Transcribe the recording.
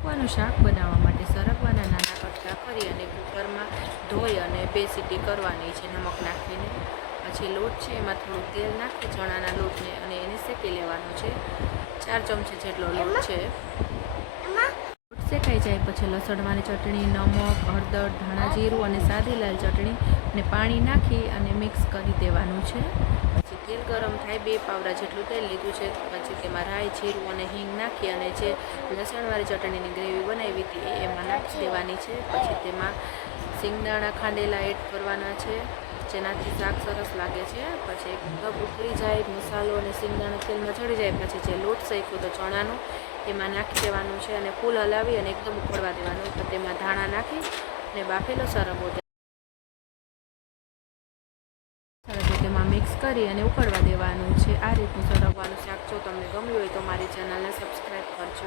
સરગવાનું શાક બનાવવા માટે સરગવાના નાના કટકા કરી અને કુકરમાં ધોઈ અને 2 સીટી કરવાની છે નમક નાખીને. પછી લોટ છે એમાં થોડું તેલ નાખી ચણાના લોટને અને એને શેકી લેવાનો છે. 4 ચમચી જેટલો લોટ છે. લોટ શેકાઈ જાય પછી લસણવાળી ચટણી, નમક, હળદર, ધાણા જીરું અને સાદી લાલ ચટણી અને પાણી નાખી અને મિક્સ કરી દેવાનું છે. પછી તેલ ગરમ થાય 2 પાવડા જેટલું તેલ લીધું છે. પછી તેમાં રાઈ, જીરું અને હિંગ નાખી અને જે લસણવાળી ચટણીની ગ્રેવી બનાવી હતી એમાં નાખી દેવાની છે. પછી તેમાં સિંગદાણા ખાંડેલા એડ કરવાના છે, જેનાથી શાક સરસ લાગે છે. પછી એકદમ ઉકળી જાય મસાલો અને સિંગદાણા તેલમાં ચડી જાય પછી જે લોટ શેક્યો તો ચણાનો એમાં નાખી દેવાનું છે અને ફૂલ હલાવી અને એકદમ ઉકળવા દેવાનું. તો તેમાં ધાણા નાખી અને બાફેલો સરગવો તેમાં મિક્સ કરી અને ઉકળવા દેવાનું છે. આ રીતનું સરગવાનું શાક જો તમને ગમ્યું હોય તો મારી ચેનલને સબસ્ક્રાઈબ કરજો.